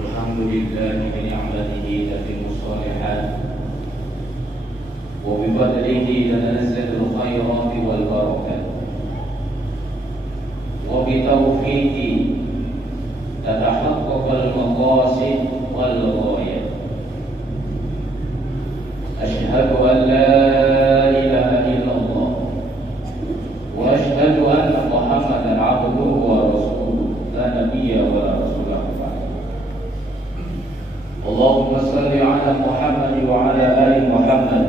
Alhamdulillah ni'matihi tatimmu shalihat wa bi fadlihi tanazzalul khairati wal barakat wa bi taufiqi tatahaqqaqul maqasid wal ghayat. Asyhadu an la ilaha illallah wa asyhadu anna Muhammadan abduhu wa rasuluhu la nabiyya wa la rasulah. Allahumma salli ala Muhammad wa ala ali Muhammad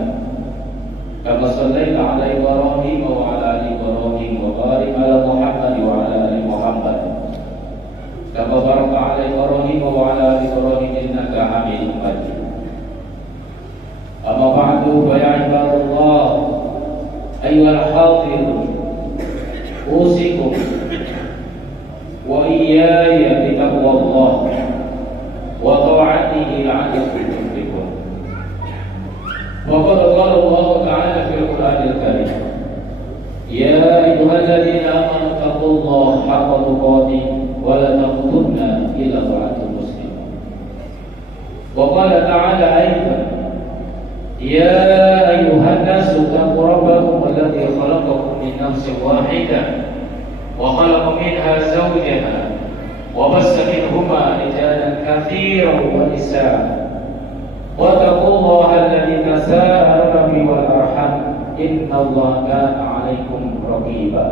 kama sallaita ala Ibrahim wa ala ali Ibrahim wa barik ala Muhammad wa ala ali Muhammad kama barakta ala Ibrahim wa ala ali Ibrahim innaka Hamidum Majid. Amma ba'du, fa ya ibadallah ayyuhal hadirun usikum wa iyaya bi taqwallah wa ta'atihi la'allakum tuflihun. Wa qala Allah ta'ala fil Qur'anil Karim, ya ayyuhalladzina amanu taqullaha haqqa tuqatih wa la tamutunna illa wa antum muslimun. Wa qala ta'ala aidan, ya ayyuhan nasu taqu rabbakum alladzi khalaqakum min nafsin wahidah wa khalaqa minha zawjaha وبث منهما رجالا كثيرا ونساء واتقوا الله الذي تساءلون به والارحام ان الله كان عليكم رقيبا.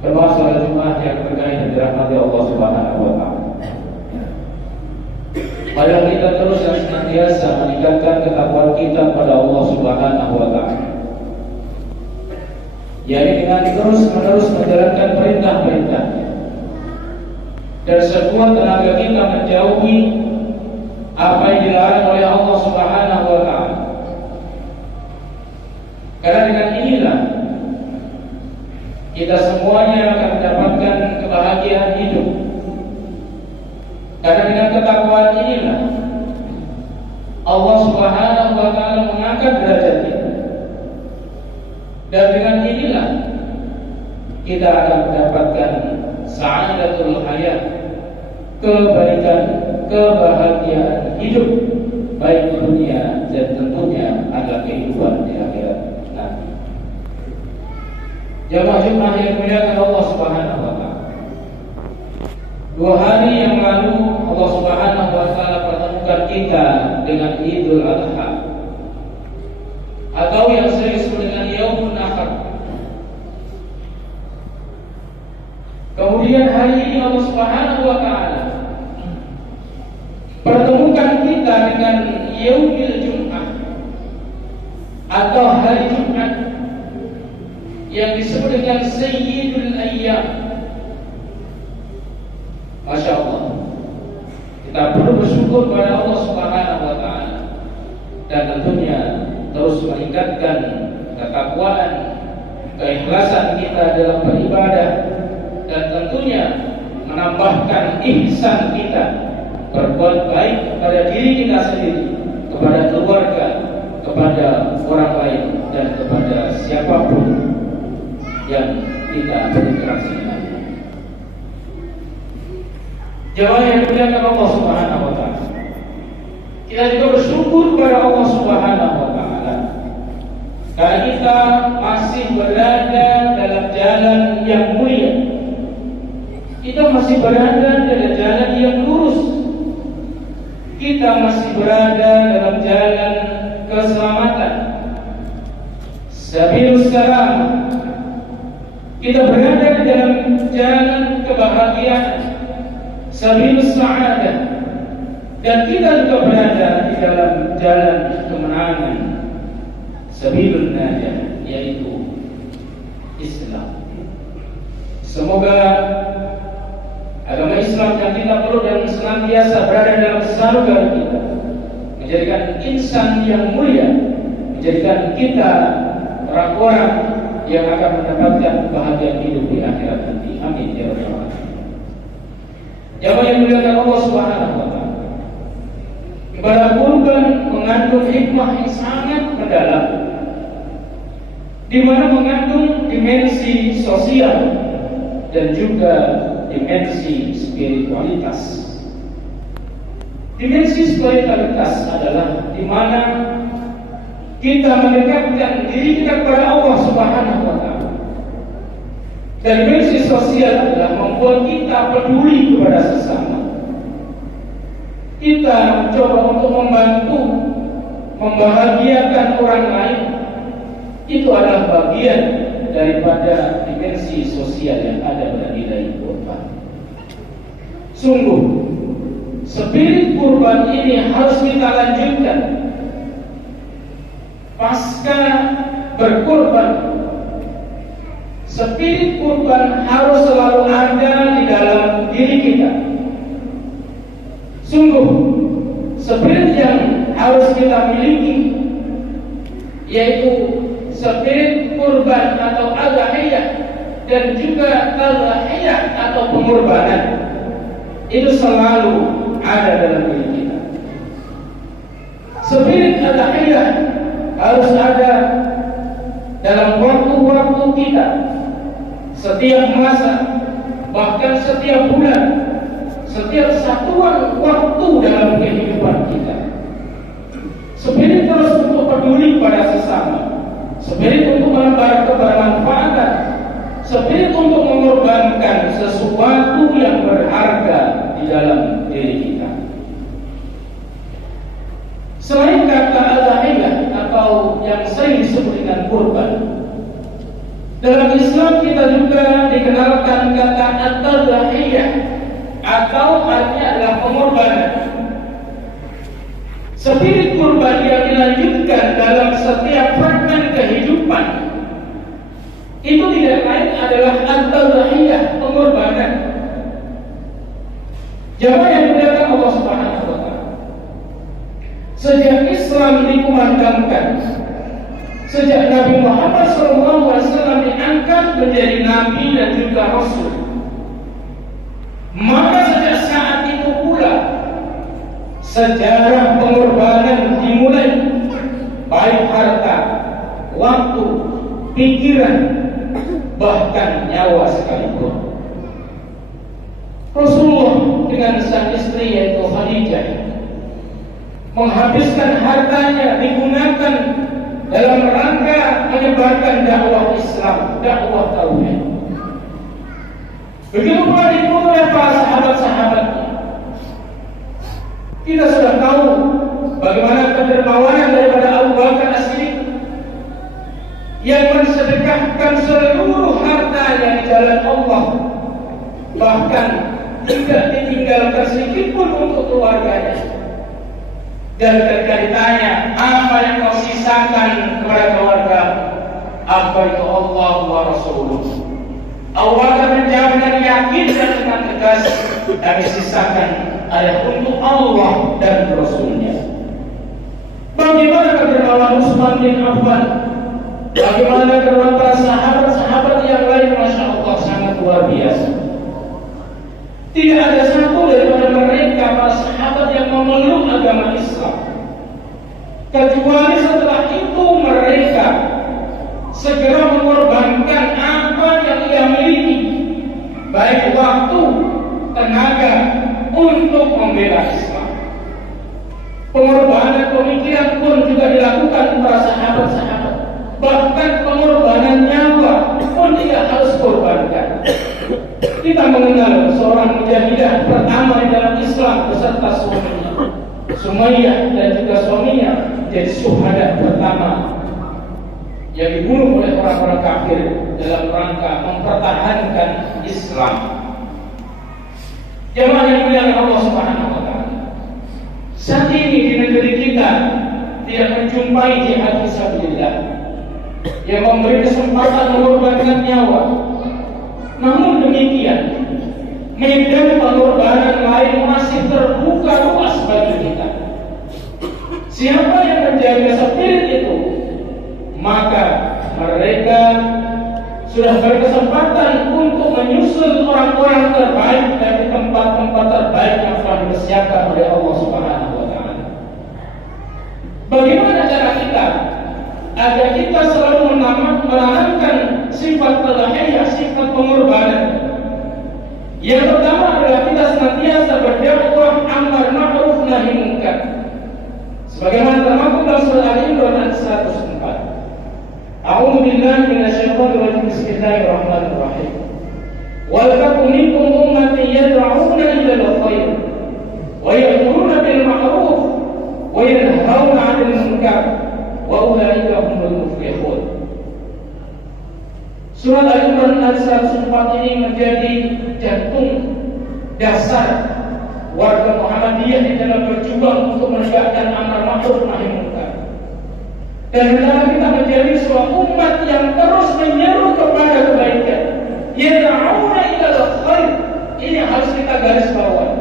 Termasuk salat Jumat yang terkait dan dirahmati Allah Subhanahu wa taala. Mari kita terus dan senantiasa meningkatkan ketakwaan kita pada Allah Subhanahu wa taala, yakni dengan terus-menerus menjalankan perintah-perintahnya dan sekuat tenaga kita menjauhi apa yang dilarang oleh Allah Subhanahu wa taala. Karena dengan inilah kita semuanya akan mendapatkan kebahagiaan hidup. Karena dengan ketakwaan inilah Allah Subhanahu wa taala mengangkat derajat kita. Dan dengan inilah kita akan mendapatkan sa'adatul hayat, kebaikan, kebahagiaan hidup baik di dunia dan tentunya ada kehidupan di akhirat nanti. Jamaah Jumat yang dimuliakan Allah Subhanahu wa taala, 2 hari yang lalu Allah Subhanahu wa taala pertemukan kita dengan Idul Adha atau yang sering disebut dengan Yaumun Nahar. Kemudian hari ini Allah Subhanahu wa taala pertemukan kita dengan Yaumil Jum'ah atau hari Jumat yang disebut dengan Sayyidul Ayyam. Masya Allah, kita perlu bersyukur kepada Allah Subhanahu wa taala dan tentunya terus meningkatkan ketakwaan, keikhlasan kita dalam beribadah, dan tentunya menambahkan ihsan kita berbuat baik kepada diri kita sendiri, kepada keluarga, kepada orang lain, dan kepada siapapun yang kita berinteraksi dengan. Jemaah yang dimuliakan Allah Subhanahu wa taala, kita juga bersyukur kepada Allah Subhanahu wa taala karena kita masih berada dalam jalan yang mulia. Kita masih berada dalam jalan yang lurus. Kita masih berada dalam jalan keselamatan, sabilus salam. Kita berada di dalam jalan kebahagiaan, sabilus sa'adah. Dan kita juga berada di dalam jalan kemenangan, sabilun najah, yaitu Islam. Semoga agama Islam yang kita perlu dan senantiasa berada dalam sanubari kita, menjadikan insan yang mulia, menjadikan kita orang-orang yang akan mendapatkan kebahagiaan hidup di akhirat nanti. Amin ya rabbal alamin. Jamaah yang dimuliakan Allah Subhanahu wa taala, ibadah kurban mengandung hikmah yang sangat mendalam, di mana mengandung dimensi sosial dan juga dimensi spiritualitas. Dimensi spiritualitas adalah di mana kita mendekatkan diri kita kepada Allah Subhanahu wa taala. Dan dimensi sosial adalah membuat kita peduli kepada sesama. Kita mencoba untuk membantu, membahagiakan orang lain. Itu adalah bagian daripada dimensi sosial yang ada pada nilai kurban. Sungguh, spirit kurban ini harus kita lanjutkan pasca berkurban. Spirit kurban harus selalu ada di dalam diri kita. Sungguh, spirit yang harus kita miliki yaitu spirit kurban atau adhiyah dan juga tadhiyah atau pengorbanan. Itu selalu ada dalam diri kita. Spirit adhiyah harus ada dalam waktu-waktu kita, setiap masa, bahkan setiap bulan, setiap satuan waktu dalam kehidupan kita. Spirit terus untuk peduli pada sesama, spirit untuk menebar kebermanfaatan, spirit untuk mengorbankan sesuatu yang berharga di dalam diri kita. Selain kata adhiyah atau yang sering disebut dengan kurban, dalam Islam kita juga dikenalkan kata at-tadhiyah atau artinya adalah pengorbanan. Spirit kurban yang dilanjutkan dalam setiap fragmen kehidupan itu tidak lain adalah at-tadhiyah, pengorbanan. Jamaah yang dimuliakan Allah Subhanahu wa taala, sejak Islam dikumandangkan, sejak Nabi Muhammad SAW diangkat menjadi Nabi dan juga Rasul, maka sejak saat itu pula sejarah pengorbanan dimulai, baik harta, waktu, pikiran, bahkan nyawa sekalipun. Rasulullah dengan sang istri yaitu Khadijah menghabiskan hartanya digunakan dalam rangka menyebarkan dakwah Islam, dakwah tauhid. Begitu pula diikuti oleh para sahabat-sahabatnya. Kita sudah tahu bagaimana kedermawanan daripada Abu Bakar As-Siddiq yang mensedekahkan seluruh hartanya di jalan Allah, bahkan tidak ditinggalkan sedikit pun untuk keluarganya. Dan ketika ditanya, apa yang kau sisakan kepada keluarga? Apa itu Allah wa Rasuluh? Abu Bakar menjawab dengan yakin dan dengan tegas, kami sisakan adalah untuk Allah dan Rasulnya. Bagaimana kedermawan Utsman bin Affan? Bagaimana kedermawan para sahabat-sahabat yang lain? Masya Allah, sangat luar biasa. Tidak ada satu daripada mereka mereka para sahabat yang memeluk agama Islam. Kecuali setelah itu mereka segera mengorbankan apa yang ia miliki, baik waktu, tenaga, untuk membela Islam. Pengorbanan pemikiran pun juga dilakukan para sahabat-sahabat. Bahkan pengorbanan nyawa pun tidak harus korbankan. Kita mengenal seorang mujahidah pertama di dalam Islam beserta suaminya, Sumayyah, dan juga suaminya jadi syuhada pertama yang dibunuh oleh orang-orang kafir dalam rangka mempertahankan Islam. Jemaah yang dimuliakan Allah Subhanahu wa taala, saat ini di negeri kita tidak menjumpai jihad fisabilillah yang memberi kesempatan mengorbankan nyawa. Namun demikian, medan pengorbanan lain masih terbuka luas bagi kita. Siapa yang menjaga spirit itu, maka mereka sudah berkesempatan untuk menyusul orang-orang terbaik dari tempat-tempat terbaik yang telah dipersiapkan oleh Allah Subhanahu wa taala. Bagaimana cara kita agar kita selalu menanamkan sifat tadhiyah, sifat pengorbanan? Yang pertama adalah kita senantiasa berdakwah amar ma'ruf nahi munkar. Sebagaimana termaktub dalam surah Al-Imran ayat 104. A'udzu billahi minasyaitonir rajim. Bismillahirrahmanirrahim. Wal takum minkum ummatin yad'una ila al-khair wa ya'muruna bil ma'ruf wa yanhauna 'anil munkar wa ulaika humul muflihun. Surat Al-Imran ayat 104 ini menjadi jantung dasar warga Muhammadiyah di dalam berjuang untuk menegakkan amar ma'ruf nahi munkar. Dan hendaklah kita menjadi sebuah umat yang terus menyeru kepada kebaikan. Yad'una ilal khair. Ini harus kita garis bawahi,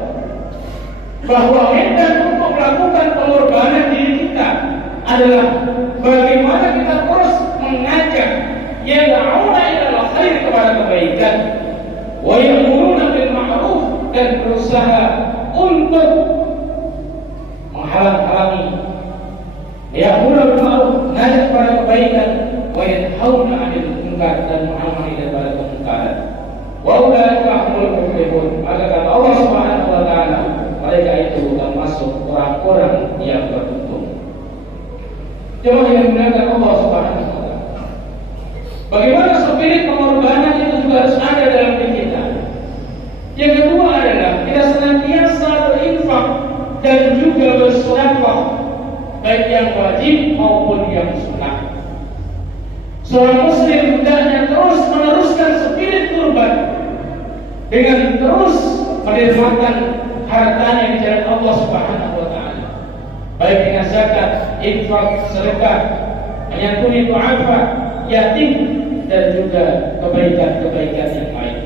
bahwa medan untuk melakukan pengorbanan diri kita adalah bagaimana kita terus mengajak yad'una ilal khair, kepada kebaikan, wa ya'muruna bil ma'ruf, dan berusaha untuk menghalang-halangi ya'muruna bil ma'ruf, mengajak kepada kebaikan, wa yanhauna 'anil munkar, dan menghalangi daripada kemungkaran. Wa ulaika humul muflihun. Maka kata Allah Subhanahu wa taala, mereka itu termasuk orang-orang yang beruntung. Jemaah yang dimuliakan Allah Subhanahu wa taala, bagaimana spirit pengorbanan itu juga harus ada dalam diri kita. Yang kedua adalah kita senantiasa berinfak dan juga bersedekah, baik yang wajib maupun yang sunnah. Seorang muslim hendaknya terus meneruskan spirit kurban dengan terus mendermakan hartanya di jalan Allah Subhanahu wa taala, baik dengan zakat, infak, sedekah, menyantuni du'afa, yatim, dan juga kebaikan-kebaikan yang lain.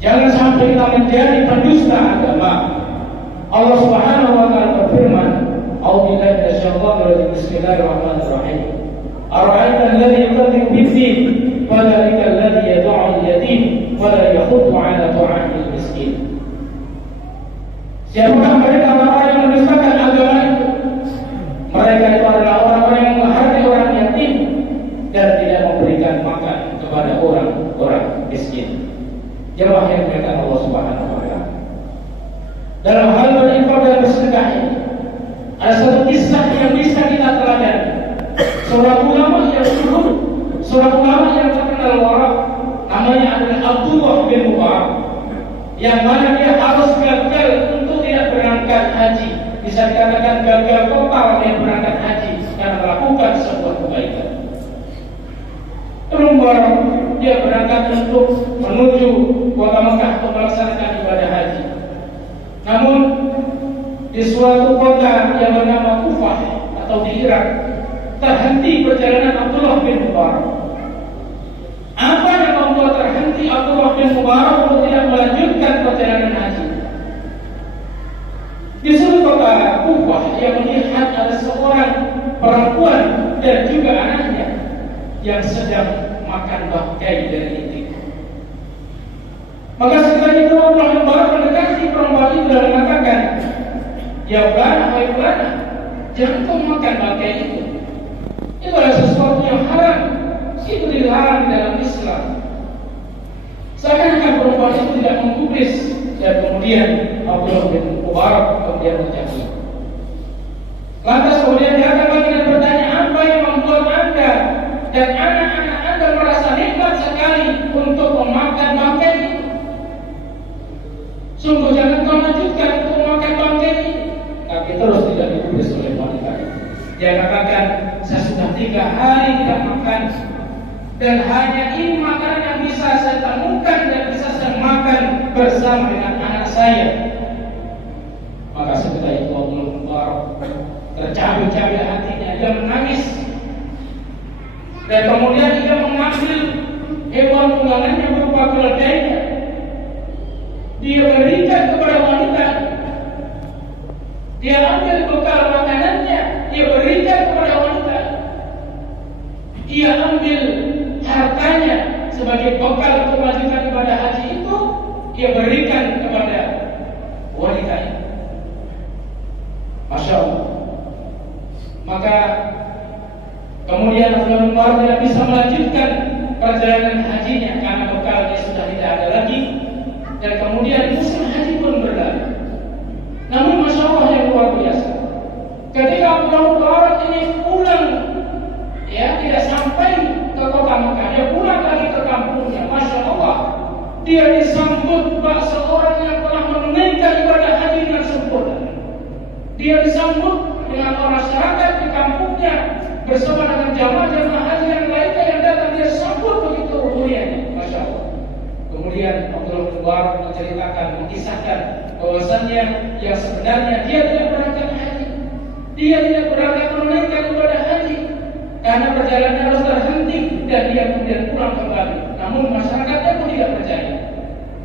Jangan sampai kita menjadi pendusta agama. Allah Subhanahu wa taala berfirman, "A'udzubillahi minasyaitonir rajim. Bismillahirrahmanirrahim. Ara'aita alladhi yukadzibu bid-din, fadzalika alladhi yad'u al-yatim wa la yahuddu 'ala ta'amil miskin." Siapakah mereka orang yang mendustakan agama itu? Mereka itu adalah orang-orang yang menghargai orang yatim dan tidak memberikan makan kepada orang-orang miskin. Jemaah yang dimuliakan Allah Subhanahu wa taala, dalam hal berinfak dan bersedekah ini ada satu kisah yang bisa kita teladani. Seorang ulama yang dulu, seorang ulama yang terkenal warak, namanya adalah Abdullah bin Mubarak, yang mana dia harus gagal untuk tidak berangkat haji. Bisa dikatakan gagal total dia berangkat haji karena melakukan sebuah kebaikan. Mubarak dia berangkat untuk menuju kota Mekah untuk melaksanakan ibadah haji. Namun di suatu kota yang bernama Kufah atau di Irak, terhenti perjalanan Abdullah bin Mubarak. Apa yang membuat terhenti Abdullah bin Mubarak untuk tidak melanjutkan perjalanan haji? Di suatu kota Kufah dia melihat ada seorang perempuan dan juga anaknya yang sedang makan bangkai dari itik. Maka segera itu Allah membawa mendekati perempuan itu dan mengatakan, ya fulana, wahai fulana, jangan kau makan bangkai itu. Itu adalah sesuatu yang haram. Itu dilarang di dalam Islam. Seakan-akan perempuan itu tidak menggubris, dan kemudian Abdullah bin Mubarak kemudian menjadi. Lantas kemudian dia akan lagi dan bertanya, apa yang membuat anda dan anak-anak anda merasa nikmat sekali untuk memakan bangkai itu? Sungguh jangan kau lanjutkan untuk memakan bangkai itu. Tapi terus tidak digubris oleh wanita. Dia katakan, saya sudah 3 hari tidak makan, dan hanya ini makanan yang bisa saya temukan dan bisa saya makan bersama dengan anak saya. Maka setelah itu Abdullah bin Mubarak tercabik-cabik hatinya, dia menangis. Dan kemudian dia mengambil hewan tunggangannya berupa keledainya, dia berikan kepada wanita. Dia ambil bekal makanannya, dia berikan kepada wanita. Dia ambil hartanya sebagai bekal untuk melanjutkan ibadah haji itu, dia berikan kepada wanita ini. Masya Allah. Maka kemudian Abdullah bin Mubarak tidak bisa melanjutkan perjalanan hajinya karena bekalnya sudah tidak ada lagi. Dan kemudian musim haji pun berlalu. Namun Masya Allah yang luar biasa, ketika Abdullah bin Mubarak ini pulang, ya, tidak sampai ke kota Mekah, dia pulang lagi ke kampungnya. Masya Allah, dia disambut bak seorang yang telah menunaikan ibadah haji dengan sempurna. Dia disambut dengan orang masyarakat di kampungnya bersama dengan jamaah-jamaah haji yang lainnya yang datang, dia sambut begitu mulianya. Masya Allah. Kemudian Abdullah bin Mubarak menceritakan, mengisahkan bahwasannya yang sebenarnya dia tidak berangkat haji, dia tidak berangkat menunaikan ibadah haji karena perjalanan harus terhenti dan dia kemudian pulang kembali. Namun masyarakatnya pun tidak percaya.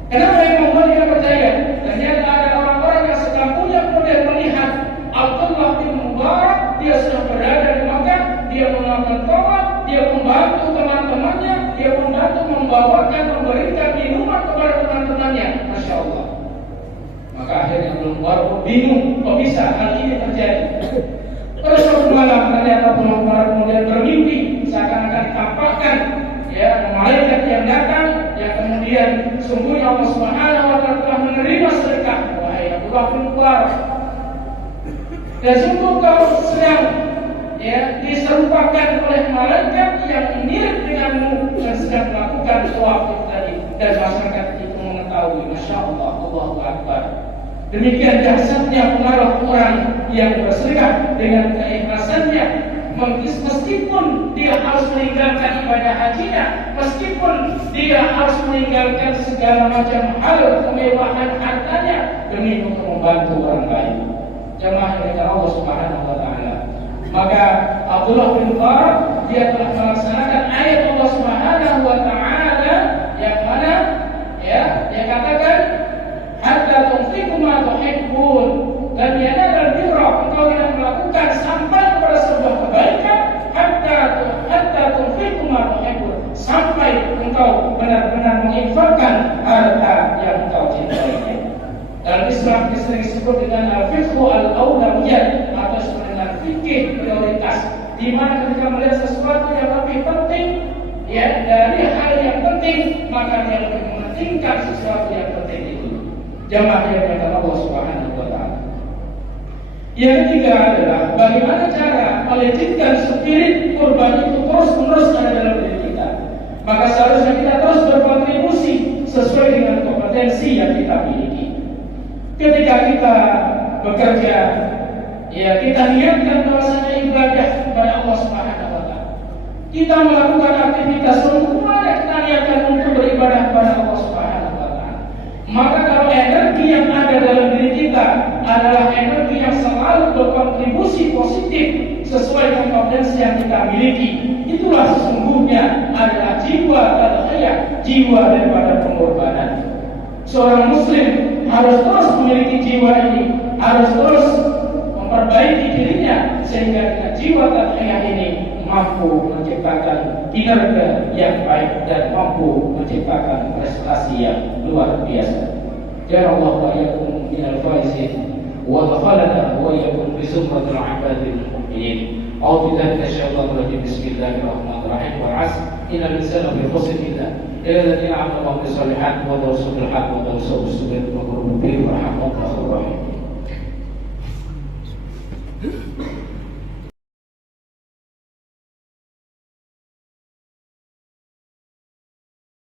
Kenapa yang membuat tidak percaya? Ternyata ada orang-orang yang sekampungnya kemudian melihat Abdullah bin Mubarak, dia sudah berada di Makkah, dia melakukan tawaf, dia membantu teman-temannya, dia membantu membawakan, memberikan minuman kepada teman-temannya. Masya Allah. Maka akhirnya Abdullah bin Mubarak bingung, kok bisa hal ini terjadi? Terus suatu malam ternyata Abdullah bin Mubarak kemudian bermimpi, seakan-akan ditampakkan, ya, malaikat yang datang, yang kemudian sungguhnya Allah Subhanahu wa Ta'ala telah menerima sedekah, wahai Abdullah bin Mubarak, dan sungguh kau sedang, ya, diserupakan oleh malaikat yang mirip denganmu dan sedang melakukan tawaf itu tadi, dan masyarakat itu mengetahui. Masya Allah, Allahu Akbar. Demikian dahsyatnya pengaruh orang yang bersedekah dengan keikhlasannya, meskipun dia harus meninggalkan ibadah hajinya, meskipun dia harus meninggalkan segala macam hal kemewahan hartanya demi untuk membantu orang lain. Jemaah yang Allah Subhanahu wa Ta'ala. Maka Abdullah bin Mubarak dia telah melaksanakan ayat Allah Subhanahu wa Ta'ala yang mana, ya, dia katakan hatta tunfiqu ma tuhibbun, dan yanal birra, engkau tidak melakukan sampai kepada sebuah kebaikan hatta tunfiqu ma tuhibbun, sampai engkau benar-benar menginfakkan harta yang engkau cintai. Dalam Islam disering disebut dengan al-fiqhu al-awlawiyah atau dengan fikih prioritas, di mana ketika melihat sesuatu yang lebih penting, ya, dari hal yang penting, maka dia lebih mementingkan sesuatu yang penting itu. Jamaah yang dimuliakan Allah Subhanahu wa Ta'ala. Yang ketiga adalah bagaimana cara melejitkan spirit kurban itu terus-menerus ada dalam diri kita. Maka seharusnya kita terus berkontribusi sesuai dengan kompetensi yang kita miliki. Ketika kita bekerja, ya, kita niatkan bahwasanya ibadah kepada Allah Subhanahu wa Ta'ala. Kita melakukan aktivitas semuanya kita niatkan untuk beribadah kepada Allah Subhanahu wa Ta'ala. Maka kalau energi yang ada dalam diri kita adalah energi yang selalu berkontribusi positif sesuai dengan kompetensi yang kita miliki, itulah sesungguhnya adalah jiwa tadhiyah, jiwa daripada pengorbanan. Seorang muslim harus terus memiliki jiwa ini, harus terus memperbaiki dirinya sehingga dengan jiwa tadhiyah ini mampu menciptakan kinerja yang baik dan mampu menciptakan prestasi yang luar biasa. Ya Allah wa iyyakum minal faizin wa taqaddana wa iyyakum bi zumratil ibadil mu'minin. A'udzu billahi minasyaitonir rajim. Bismillahirrahmanirrahim. Wal 'asr innal insana lafi khusr illa alladziina 'amanu wa 'amilus solihati wa tawassaw bil haqqi wa tawassaw bis sabri wa tawassaw bir rahmatillahi rahim.